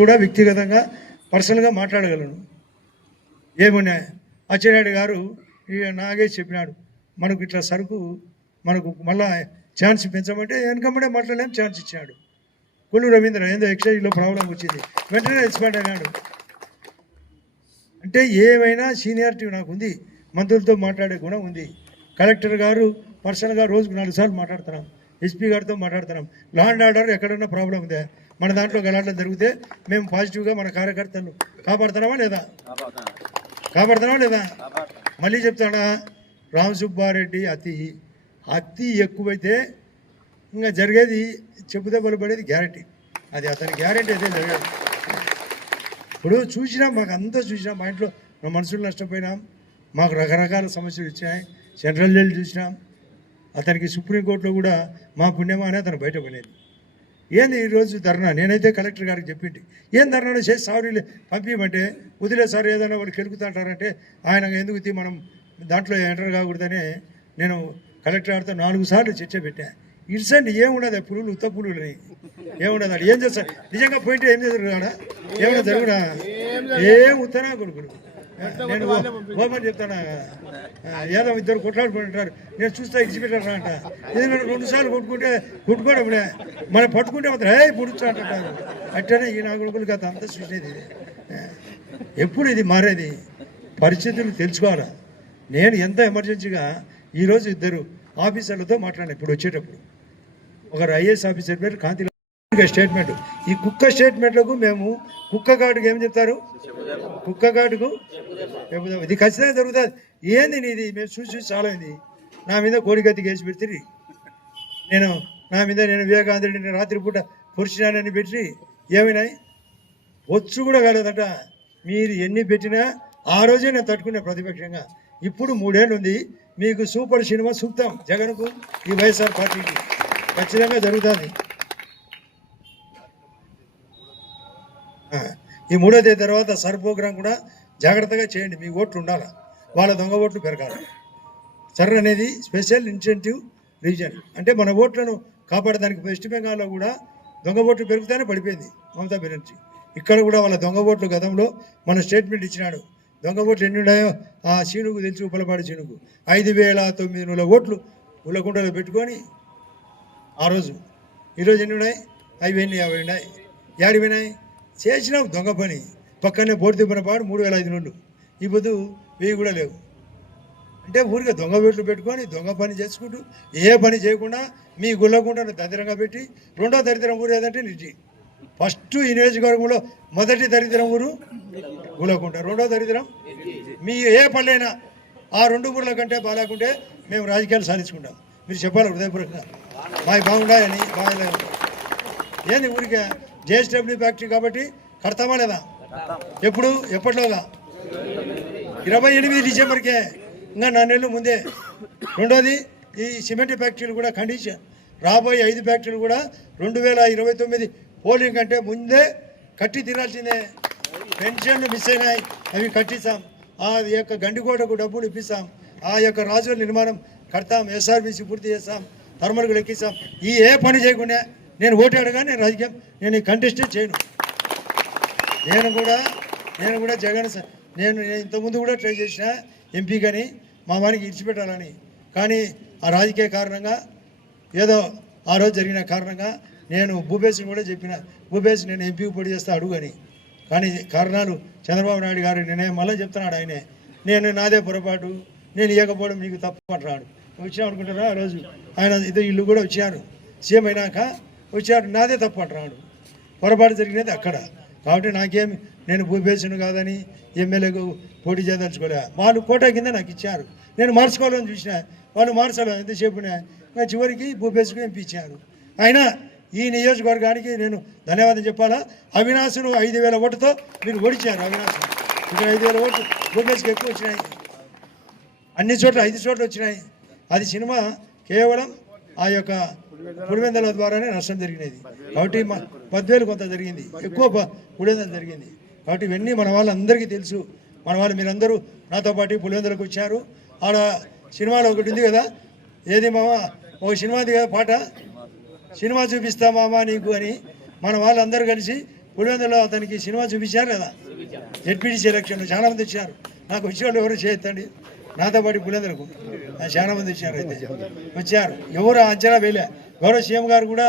కూడా వ్యక్తిగతంగా పర్సనల్గా మాట్లాడగలను. ఏమన్నా అచ్చెన్నాయుడు గారు నాగేష్ చెప్పినాడు, మనకు ఇట్లా సరుకు మనకు మళ్ళా ఛాన్స్ పెంచమంటే వెనకమ్మడే మాట్లాడలేం ఛాన్స్ ఇచ్చాడు. కొల్లు రవీంద్ర ఏందో ఎక్సైజ్లో ప్రాబ్లం వచ్చింది, వెంటనే ఎక్స్పైర్డ్ అయినాడు. అంటే ఏమైనా సీనియారిటీ నాకు ఉంది, మంత్రులతో మాట్లాడే గుణం ఉంది. కలెక్టర్ గారు పర్సనల్గా రోజుకు 4 సార్లు మాట్లాడుతున్నాం, ఎస్పీ గారితో మాట్లాడుతున్నాం. లా అండ్ ఆర్డర్ ఎక్కడన్నా ప్రాబ్లం ఉందా, మన దాంట్లో గలాటలు జరిగితే మేము పాజిటివ్గా మన కార్యకర్తలు కాపాడుతున్నామా లేదా? మళ్ళీ చెప్తాడా, రామ్ సుబ్బారెడ్డి అతి ఎక్కువైతే ఇంకా జరిగేది చెప్పుదే బలపడేది గ్యారంటీ. అది అతని గ్యారంటీ అయితే జరగదు. ఇప్పుడు చూసినాం, మాకు అంతా చూసినాం, మా ఇంట్లో మా మనుషులు నష్టపోయినాం, మాకు రకరకాల సమస్యలు ఇచ్చినాయి. సెంట్రల్ జైలు చూసినాం, అతనికి సుప్రీంకోర్టులో కూడా మా పుణ్యమా అని అతను బయటపడేది. ఏంది ఈరోజు ధర్నా? నేనైతే కలెక్టర్ గారికి చెప్పింది, ఏం ధర్నా చేసి సారీ పంపించమంటే వదిలే సార్ ఏదైనా వాళ్ళు కెలుకుతుంటారంటే ఆయన ఎందుకు మనం దాంట్లో ఎంటర్ కాకూడదని నేను కలెక్టర్ గారితో 4 సార్లు చర్చ పెట్టా. ఇన్సెంట్ ఏముండదు, పులులు ఉత్త పులులని ఏముండదు. అది ఏం చేస్తారు నిజంగా పోయింటే ఏం చేస్తారు కాడ ఏమన్నా జరుగునా? ఏం ఉత్తనా కొడుకులు. నేను ఓమని చెప్తాను, ఏదో 2 కొట్లాడుకుంటారు, నేను చూస్తా ఇచ్చిపెట్టారా అంట. ఎందుకంటే 2 సార్లు కొట్టుకోవడం మనం పట్టుకుంటే మాత్రం పుడుచు అంటారు. అట్టనే ఈ నా కొడుకులకి అంతా చూసేది. ఎప్పుడు ఇది మారేది? పరిస్థితులు తెలుసుకోవాలా. నేను ఎంత ఎమర్జెన్సీగా ఈరోజు 2 ఆఫీసర్లతో మాట్లాడినా. ఇప్పుడు వచ్చేటప్పుడు ఒకరు ఐఏఎస్ ఆఫీసర్ పేరు కాంతి స్టేట్మెంట్. ఈ కుక్క స్టేట్మెంట్లకు మేము కుక్క గాడుకు ఏం చెప్తారు, కుక్క గాడుకు చెబుతాం. ఇది ఖచ్చితంగా జరుగుతుంది. ఏంది నీది? మేము చూసి చాలా అయింది. నా మీద కోడిగత్తి కేసు పెడితే నా మీద నేను వివేకానందుడిని రాత్రిపూట పొడిచినానని పెట్టి ఏమైనాయి? వచ్చు కూడా కాలేదట. మీరు ఎన్ని పెట్టినా ఆ రోజే నేను తట్టుకునే ప్రతిపక్షంగా. ఇప్పుడు 3 ఏళ్ళు ఉంది. మీకు సూపర్ సినిమా సూక్తం జగన్కు, ఈ వైఎస్ఆర్ పార్టీకి ఖచ్చితంగా జరుగుతుంది. ఈ 3వ తేదీ తర్వాత సర్ ప్రోగ్రాం కూడా జాగ్రత్తగా చేయండి. మీ ఓట్లు ఉండాలి, వాళ్ళ దొంగ ఓట్లు పెరగాలి. సర్ అనేది స్పెషల్ ఇన్సెంటివ్ రీజన్, అంటే మన ఓట్లను కాపాడడానికి. వెస్ట్ బెంగాల్లో కూడా దొంగ ఓట్లు పెరుగుతానే పడిపోయింది మమతా బెనర్జీ. ఇక్కడ కూడా వాళ్ళ దొంగ ఓట్లు గతంలో మన స్టేట్మెంట్ ఇచ్చినాడు. దొంగ ఓట్లు ఎన్ని ఉన్నాయో ఆ శీనుకు తెలుసు, ఉప్పలపాటి శీనుకు 5,900 ఓట్లు ఉల్లకుంటలో పెట్టుకొని ఆ రోజు. ఈరోజు ఎన్ని ఉన్నాయి? 5,050 ఉన్నాయి. ఏడు వినాయి చేసినావు దొంగ పని. పక్కనే బోర్డు పాడు 3,500. ఇప్పుడు 1000 కూడా లేవు. అంటే ఊరికే దొంగ ఓట్లు పెట్టుకొని దొంగ పని చేసుకుంటూ ఏ పని చేయకుండా మీ గుల్లకుంటను దరిద్రంగా పెట్టి. 2వ దరిద్రం ఊరు ఏదంటే నిజి. ఫస్ట్ ఈ నియోజకవర్గంలో మొదటి దరిద్రం ఊరు గుల్లకుంట, 2వ దరిద్రం మీ ఏ పనులైనా ఆ 2 ఊర్ల కంటే బాగాలేకుంటే మేము రాజకీయాలు సాధించుకుంటాం. మీరు చెప్పాలి హృదయపూర్వకంగా, మాకు బాగుండాయని. బాగాలేదు ఏంది ఊరికే జేఎస్డబ్ల్యూ ఫ్యాక్టరీ కాబట్టి కడతామా లేదా? ఎప్పటిలోగా 28 డిసెంబర్కే, ఇంకా 4 నెలలు ముందే. 2వది ఈ సిమెంట్ ఫ్యాక్టరీలు కూడా కండిషన్. రాబోయే 5 ఫ్యాక్టరీలు కూడా 2029 పోలింగ్ కంటే ముందే కట్టి తినాల్సిందే. పెన్షన్లు మిస్ అయినాయి, అవి కట్టిస్తాం. ఆ యొక్క గండికోటకు డబ్బులు ఇప్పిస్తాం. ఆ యొక్క రాజుల నిర్మాణం కడతాం. ఎస్ఆర్బీసీ పూర్తి చేస్తాం. ధర్మలకు లెక్కిస్తాం. ఈ ఏ పని చేయకుండా నేను ఓటాడుగా నేను రాజకీయం నేను కంటెస్టే చేయను. నేను కూడా జగన్ నేను ఇంతకుముందు కూడా ట్రై చేసిన ఎంపీ కానీ మా వారికి ఇడిచిపెట్టాలని. కానీ ఆ రాజకీయ కారణంగా ఏదో ఆ రోజు జరిగిన కారణంగా నేను భూపేశ్ని కూడా చెప్పిన, భూపేశ్ నేను ఎంపీకి పోటీ చేస్తా అడుగు అని. కానీ కారణాలు చంద్రబాబు నాయుడు గారు నేనే మళ్ళీ చెప్తున్నాడు ఆయనే, నేను నాదే పొరపాటు, నేను ఇవ్వకపోవడం నీకు తప్పు అంటున్నాడు. వచ్చాం అనుకుంటారా ఆ రోజు ఆయన ఇల్లు కూడా వచ్చారు, సీఎం అయినాక వచ్చాడు, నాదే తప్పు అంటున్నాడు. పొరపాటు జరిగినది అక్కడ. కాబట్టి నాకేమి నేను భూపేశను కాదని ఎమ్మెల్యేకు పోటీ చేయదలుచుకోలే. వాళ్ళు కోటా కింద నాకు ఇచ్చారు, నేను మార్చుకోవాలని చూసిన, వాళ్ళు మార్చాలి ఎంతసేపునే. చివరికి భూపేశకు ఎంపీ ఇచ్చారు. అయినా ఈ నియోజకవర్గానికి నేను ధన్యవాదం చెప్పాలా. అవినాశ్ను 5,000 ఓటుతో మీరు ఓడించారు. అవినాశ్ను ఇక్కడ 5,000 ఓట్లు, భూపేశ్కి ఎక్కువ వచ్చినాయి. అన్ని చోట్ల 5 చోట్ల వచ్చినాయి. అది సినిమా కేవలం ఆ యొక్క పులివెందుల ద్వారానే నష్టం జరిగినది. కాబట్టి 10,000 కొంత జరిగింది, ఎక్కువ పులివెందులు జరిగింది. కాబట్టి ఇవన్నీ మన వాళ్ళందరికీ తెలుసు. మన వాళ్ళు మీరందరూ నాతో పాటు పులివెందులకు వచ్చారు. ఆడ సినిమాలో ఒకటి ఉంది కదా, ఏది మామ, ఒక సినిమాది కదా పాట, సినిమా చూపిస్తా మామా నీకు అని. మన వాళ్ళందరూ కలిసి పులివెందులో అతనికి సినిమా చూపించారు కదా, జెడ్పీటీసీ ఎలక్షన్లో చాలా మంది వచ్చారు. నాకు వచ్చేవాళ్ళు ఎవరు చేయొద్దండి, నాతో పాటు పులివెందులకు చాలా మంది వచ్చారు. అయితే వచ్చారు, ఎవరు అంచనా వేయలే. గౌరవ సీఎం గారు కూడా